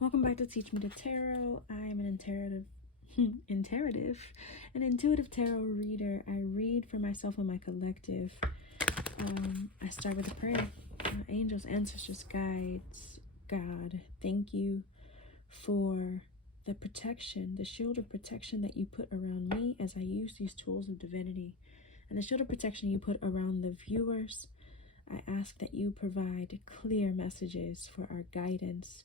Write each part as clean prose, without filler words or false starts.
Welcome back to Teach Me the Tarot. I am an intuitive tarot reader. I read for myself and my collective. I start with a prayer. Angels, ancestors, guides, God, thank you for the protection, the shield of protection that you put around me as I use these tools of divinity, and the shield of protection you put around the viewers. I ask that you provide clear messages for our guidance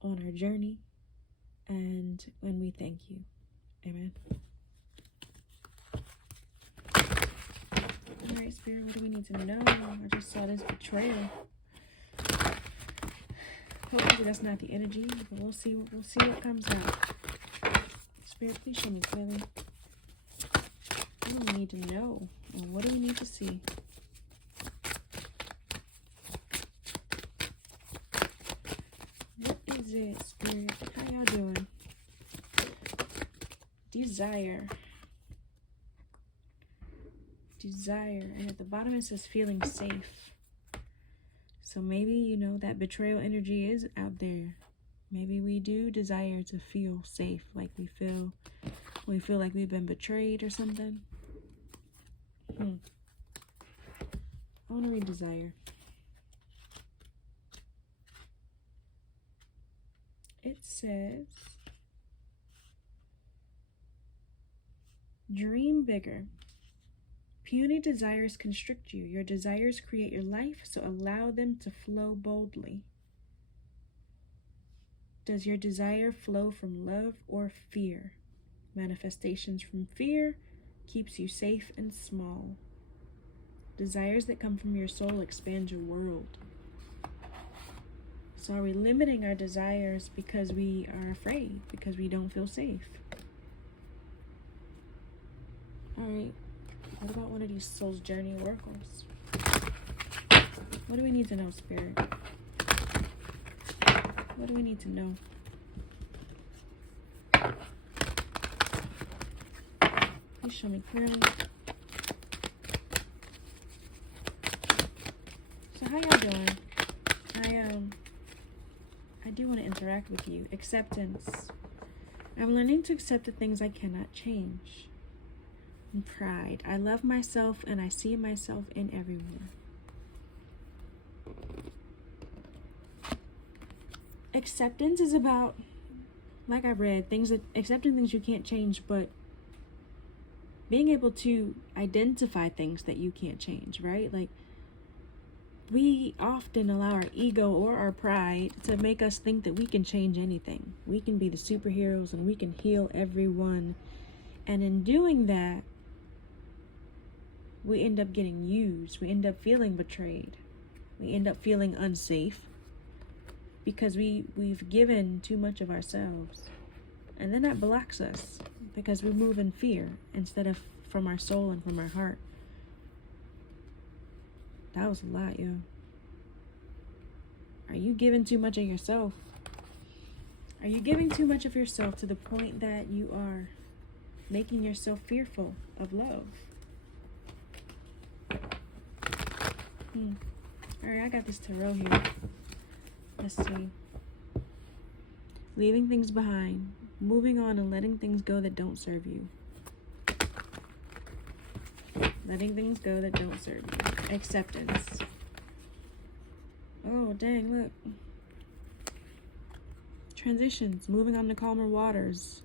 on our journey, and when we thank you. Amen. All right, Spirit, what do we need to know? I just saw this betrayal. Hopefully that's not the energy, but we'll see what comes out. Spirit, please show me clearly. What do we need to know? Or what do we need to see? What is it, Spirit? How y'all doing? Desire. And at the bottom it says feeling safe. So maybe, that betrayal energy is out there. Maybe we do desire to feel safe, like we feel like we've been betrayed or something. I want to read desire. It says, dream bigger. Puny desires constrict you. Your desires create your life, so allow them to flow boldly. Does your desire flow from love or fear? Manifestations from fear keeps you safe and small. Desires that come from your soul expand your world. So are we limiting our desires because we are afraid, because we don't feel safe? All right. What about one of these soul's journey oracles? What do we need to know, Spirit? What do we need to know? Please show me clearly. So how y'all doing? I do want to interact with you. Acceptance. I'm learning to accept the things I cannot change. And pride. I love myself and I see myself in everyone. Acceptance is about, like I read, accepting things you can't change, but being able to identify things that you can't change, right? Like, we often allow our ego or our pride to make us think that we can change anything. We can be the superheroes and we can heal everyone. And in doing that, we end up getting used. We end up feeling betrayed. We end up feeling unsafe because we've given too much of ourselves. And then that blocks us because we move in fear instead of from our soul and from our heart. That was a lot, yo. Are you giving too much of yourself? Are you giving too much of yourself to the point that you are making yourself fearful of love? Alright, I got this tarot here. Let's see. Leaving things behind. Moving on and letting things go that don't serve you. Letting things go that don't serve you. Acceptance. Oh, dang, look. Transitions. Moving on to calmer waters.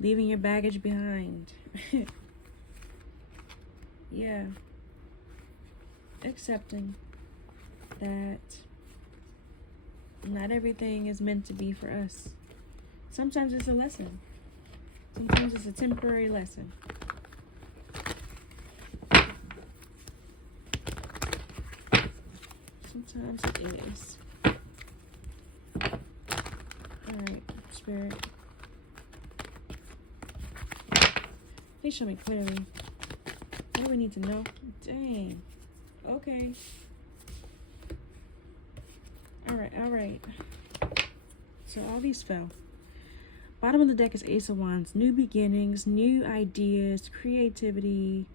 Leaving your baggage behind. Yeah. Accepting that not everything is meant to be for us. Sometimes it's a lesson. Sometimes it's a temporary lesson. Sometimes it is. Alright, Spirit. Please show me clearly. What do we need to know? Dang. Okay. Alright. So all these fell. Bottom of the deck is Ace of Wands. New beginnings, new ideas, creativity,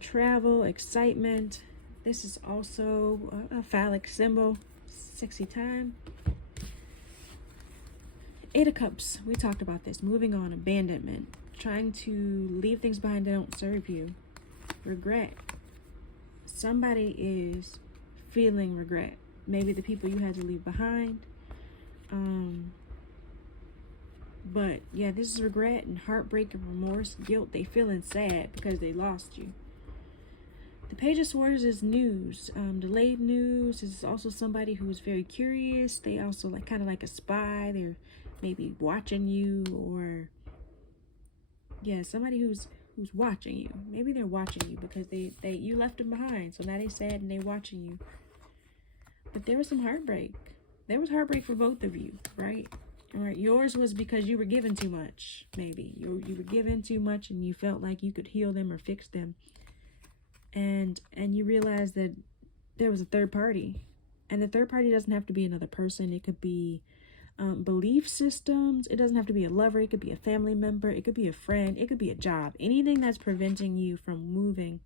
travel, excitement. This is also a phallic symbol. Sexy time. Eight of Cups. We talked about this. Moving on. Abandonment. Trying to leave things behind that don't serve you. Regret. Somebody is feeling regret. Maybe the people you had to leave behind. But yeah, this is regret and heartbreak and remorse, guilt. They feeling sad because they lost you. The Page of Swords is news. Delayed news is also somebody who's very curious. They also kind of like a spy. They're maybe watching you, or yeah, somebody who's watching you. Maybe they're watching you because you left them behind, so now they sad and they watching you. But there was some heartbreak. There was heartbreak for both of you, right? All right, yours was because you were given too much. Maybe you were given too much and you felt like you could heal them or fix them. And you realize that there was a third party, and the third party doesn't have to be another person. It could be belief systems. It doesn't have to be a lover. It could be a family member. It could be a friend. It could be a job. Anything that's preventing you from moving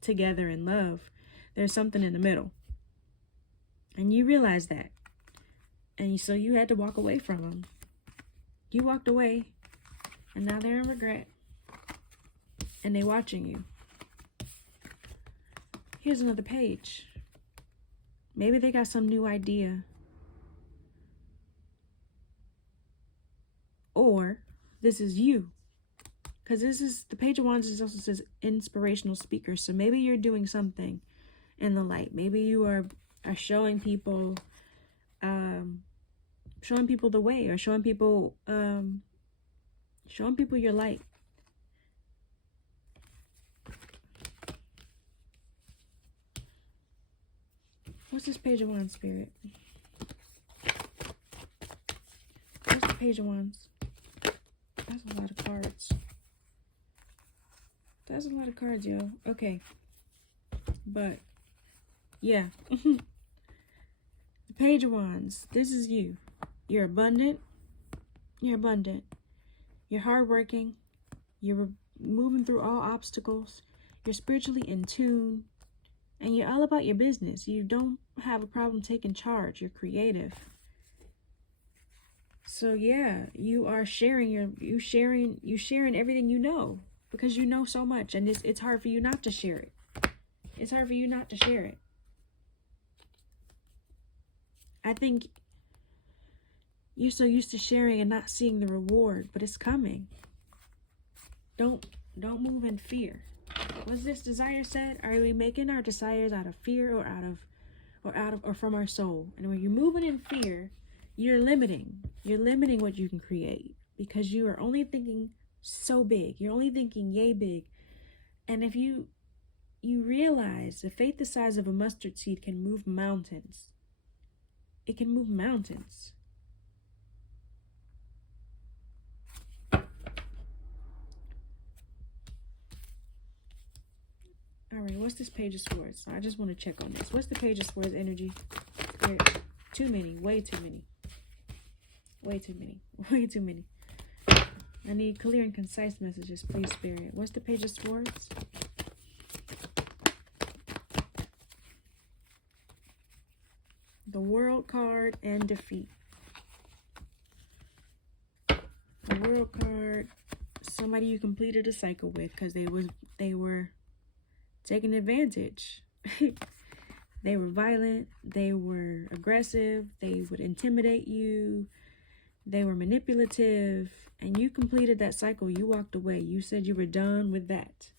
together in love. There's something in the middle, and you realize that, and so you had to walk away from them. You walked away, and now they're in regret, and they're watching you. Here's another page. Maybe they got some new idea. Or this is you. Because this is, the Page of Wands also says inspirational speaker. So maybe you're doing something in the light. Maybe you are showing people the way, or showing people your light. What's this Page of Wands, Spirit? What's the Page of Wands? That's a lot of cards. That's a lot of cards, yo. Okay. But, yeah. The Page of Wands. This is you. You're abundant. You're abundant. You're hardworking. You're moving through all obstacles. You're spiritually in tune. And you're all about your business. You don't have a problem taking charge. You're creative. So yeah, you are sharing you sharing everything you know, because you know so much, and it's hard for you not to share it. It's hard for you not to share it. I think you're so used to sharing and not seeing the reward, but it's coming. Don't move in fear. Was this desire said? Are we making our desires out of fear or from our soul? And when you're moving in fear, you're limiting what you can create, because you are only thinking so big. You're only thinking yay big. And if you realize the faith the size of a mustard seed can move mountains. It can move mountains. All right, what's this Page of Swords? I just want to check on this. What's the Page of Swords energy? There, too many, way too many. Way too many, way too many. I need clear and concise messages, please, Spirit. What's the Page of Swords? The World card and defeat. The World card, somebody you completed a cycle with because they were taking advantage. They were violent, they were aggressive, they would intimidate you, they were manipulative, and you completed that cycle. You walked away. You said you were done with that.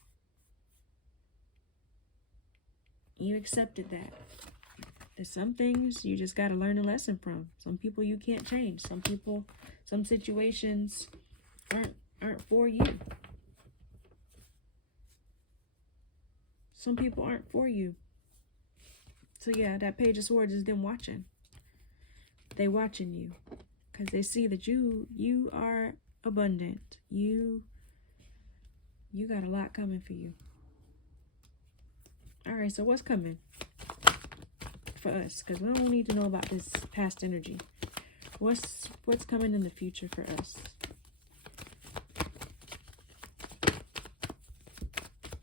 You accepted that. There's some things you just got to learn a lesson from. Some people you can't change. Some people, some situations aren't for you. Some people aren't for you. So yeah, that Page of Swords is them watching. They watching you because they see that you are abundant. You got a lot coming for you. All right, so what's coming for us? Because we don't need to know about this past energy. What's coming in the future for us?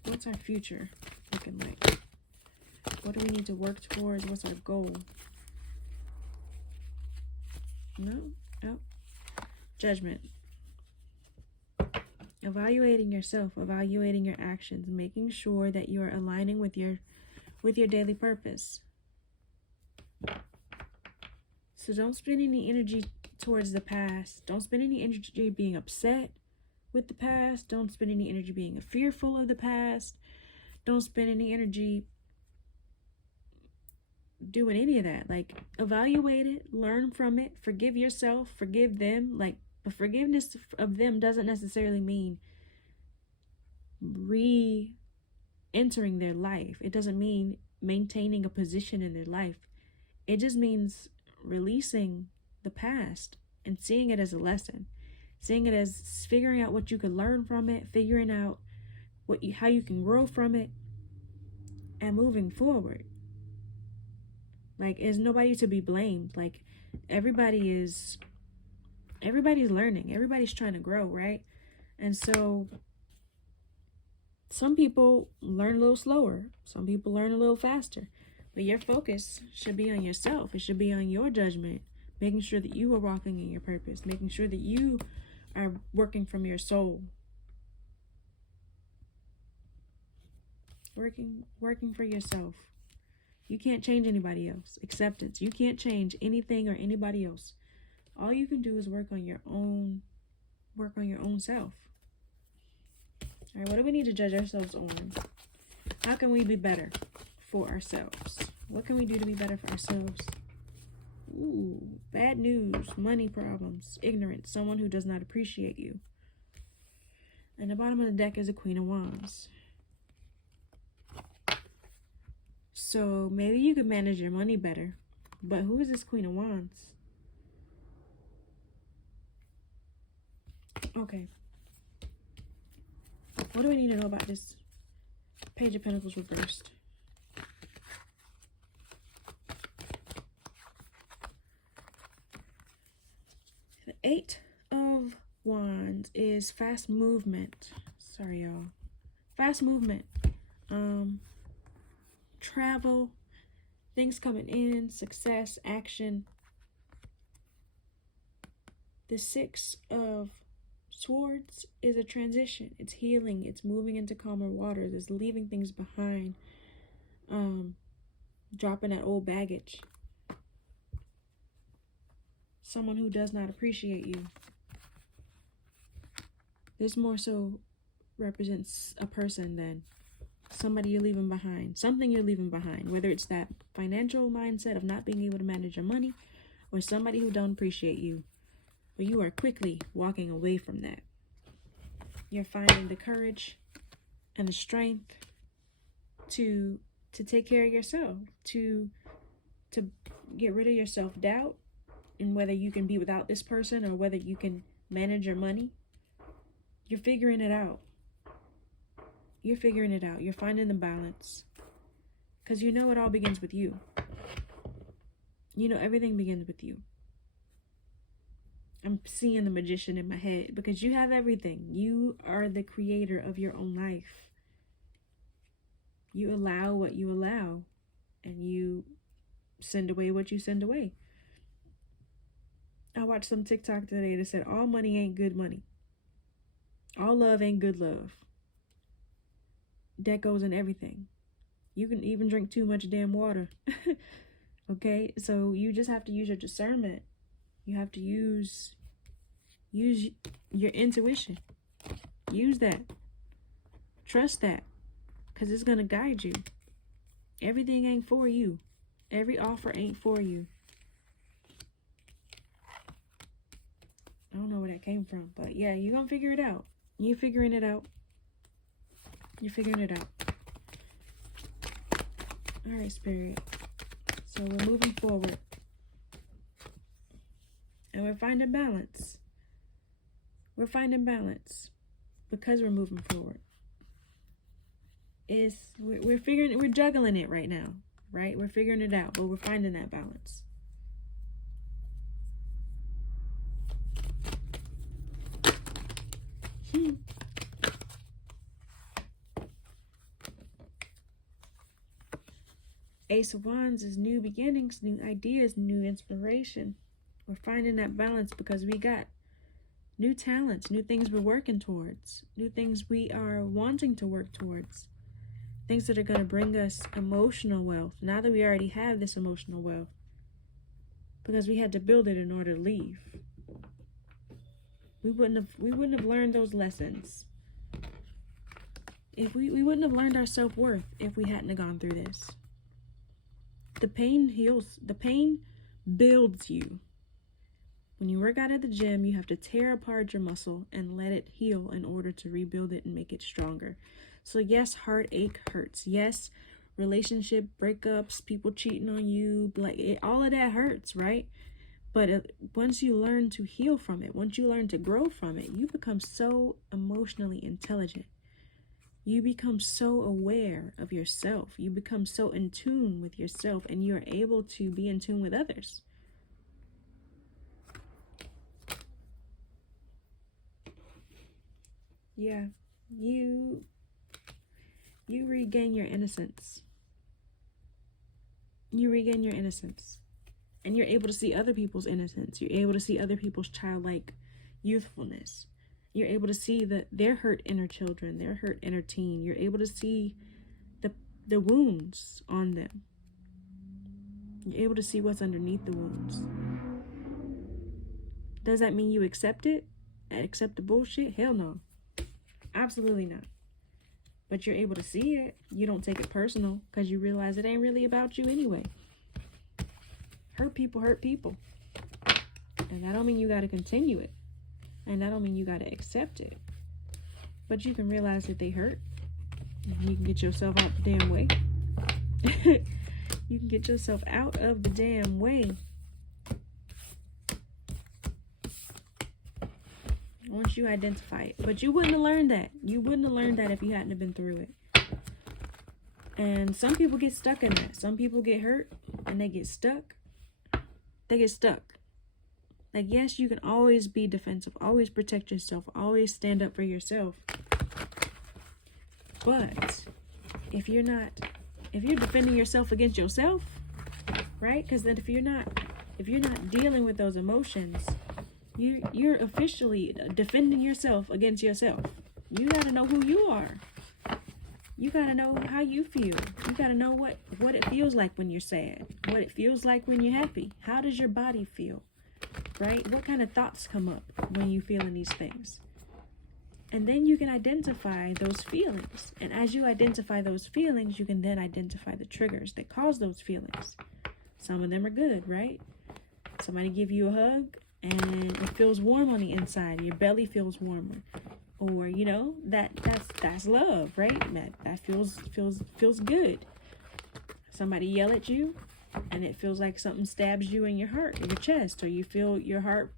What's our future looking like? What do we need to work towards? What's our goal? No. Judgment. Evaluating yourself, evaluating your actions, making sure that you are aligning with your daily purpose. So don't spend any energy towards the past. Don't spend any energy being upset with the past. Don't spend any energy being fearful of the past. Don't spend any energy doing any of that. Like, evaluate it, learn from it, forgive yourself, forgive them. Like, but forgiveness of them doesn't necessarily mean re-entering their life. It doesn't mean maintaining a position in their life. It just means releasing the past and seeing it as a lesson, seeing it as figuring out what you could learn from it, figuring out how you can grow from it, and moving forward. Like, there's nobody to be blamed. Like, everybody's learning. Everybody's trying to grow, right? And so some people learn a little slower. Some people learn a little faster. But your focus should be on yourself. It should be on your judgment, making sure that you are walking in your purpose, making sure that you are working from your soul. Working for yourself. You can't change anybody else. Acceptance. You can't change anything or anybody else. All you can do is work on your own self. All right, what do we need to judge ourselves on? How can we be better for ourselves? What can we do to be better for ourselves? Ooh, bad news, money problems, ignorance, someone who does not appreciate you. And the bottom of the deck is a Queen of Wands. So maybe you could manage your money better. But who is this Queen of Wands? Okay. What do we need to know about this Page of Pentacles reversed? The 8 of Wands is fast movement. Sorry, y'all. Fast movement. Travel, things coming in, success, action. The 6 of Swords is a transition. It's healing. It's moving into calmer waters. It's leaving things behind. Dropping that old baggage. Someone who does not appreciate you. This more so represents a person than somebody you're leaving behind. Something you're leaving behind. Whether it's that financial mindset of not being able to manage your money, or somebody who don't appreciate you. But you are quickly walking away from that. You're finding the courage and the strength to take care of yourself, to get rid of your self-doubt, and whether you can be without this person or whether you can manage your money. You're figuring it out. You're figuring it out. You're finding the balance. Because you know it all begins with you. You know everything begins with you. I'm seeing the Magician in my head because you have everything. You are the creator of your own life. You allow what you allow, and you send away what you send away. I watched some TikTok today that said all money ain't good money. All love ain't good love. That goes in everything. You can even drink too much damn water. Okay? So you just have to use your discernment. You have to use your intuition. Use that. Trust that. Because it's going to guide you. Everything ain't for you. Every offer ain't for you. I don't know where that came from. But yeah, you're going to figure it out. You're figuring it out. You're figuring it out. All right, Spirit. So we're moving forward. And we're finding balance. We're finding balance because we're moving forward. We're juggling it right now, right? We're figuring it out, but we're finding that balance. Ace of Wands is new beginnings, new ideas, new inspiration. We're finding that balance because we got new talents, new things we're working towards, new things we are wanting to work towards, things that are going to bring us emotional wealth. Now that we already have this emotional wealth, because we had to build it in order to leave. We wouldn't have learned those lessons. If we wouldn't have learned our self-worth if we hadn't have gone through this. The pain heals. The pain builds you. When you work out at the gym, you have to tear apart your muscle and let it heal in order to rebuild it and make it stronger. So yes, heartache hurts. Yes, relationship breakups, people cheating on you, all of that hurts, right? But once you learn to heal from it, once you learn to grow from it, you become so emotionally intelligent. You become so aware of yourself. You become so in tune with yourself, and you're able to be in tune with others. Yeah, you regain your innocence. You regain your innocence. And you're able to see other people's innocence. You're able to see other people's childlike youthfulness. You're able to see their hurt inner children, their hurt inner teen. You're able to see the wounds on them. You're able to see what's underneath the wounds. Does that mean you accept it? Accept the bullshit? Hell no. Absolutely not. But you're able to see it. You don't take it personal because you realize it ain't really about you anyway. Hurt people hurt people. And that don't mean you got to continue it. And that don't mean you got to accept it. But you can realize that they hurt. You can get yourself out the damn way. You can get yourself out of the damn way. Once you identify it. But you wouldn't have learned that. You wouldn't have learned that if you hadn't have been through it. And some people get stuck in that. Some people get hurt and they get stuck. They get stuck. Like, yes, you can always be defensive, always protect yourself, always stand up for yourself. But if you're defending yourself against yourself, right? Because then if you're not dealing with those emotions, you're officially defending yourself against yourself. You gotta know who you are. You gotta know how you feel. You gotta know what it feels like when you're sad, what it feels like when you're happy. How does your body feel, right? What kind of thoughts come up when you feeling these things? And then you can identify those feelings. And as you identify those feelings, you can then identify the triggers that cause those feelings. Some of them are good, right? Somebody give you a hug and it feels warm on the inside. Your belly feels warmer. Or, you know, that's love, right? That feels good. Somebody yell at you and it feels like something stabs you in your heart, in your chest, or you feel your heart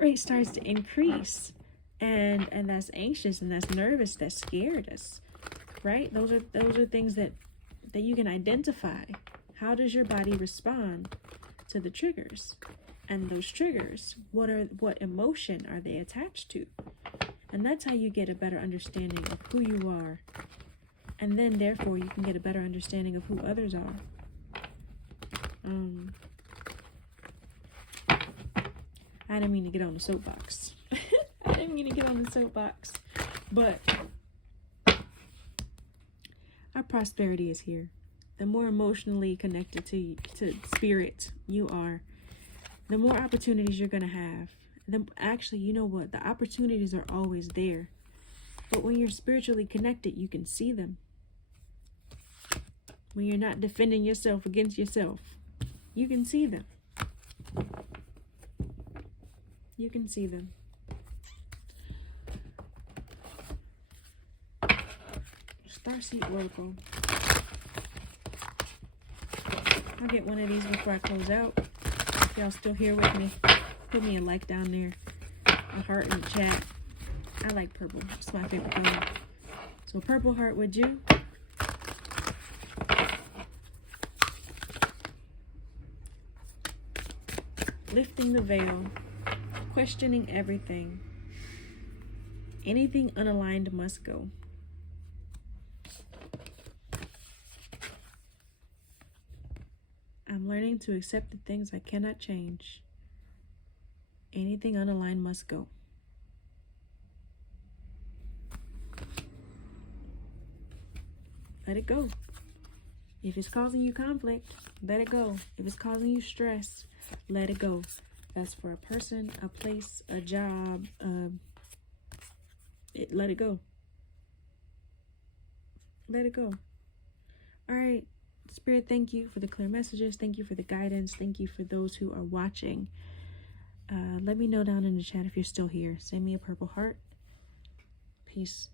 rate starts to increase. And that's anxious and that's nervous, that's scared, that's right? Those are things that you can identify. How does your body respond to the triggers? And those triggers, what emotion are they attached to? And that's how you get a better understanding of who you are. And then, therefore, you can get a better understanding of who others are. I didn't mean to get on the soapbox. But our prosperity is here. The more emotionally connected to spirit you are, the more opportunities you're going to have. Actually, you know what? The opportunities are always there. But when you're spiritually connected, you can see them. When you're not defending yourself against yourself, you can see them. You can see them. Starseed Oracle. I'll get one of these before I close out. If y'all still here with me, put me a like down there, a heart in the chat. I like purple. It's my favorite color. So purple heart, would you? Lifting the veil, questioning everything. Anything unaligned must go. I'm learning to accept the things I cannot change. Anything unaligned must go. Let it go. If it's causing you conflict, let it go. If it's causing you stress, let it go. That's for a person, a place, a job. Let it go. Let it go. All right. Spirit, thank you for the clear messages. Thank you for the guidance. Thank you for those who are watching. Let me know down in the chat if you're still here. Send me a purple heart. Peace.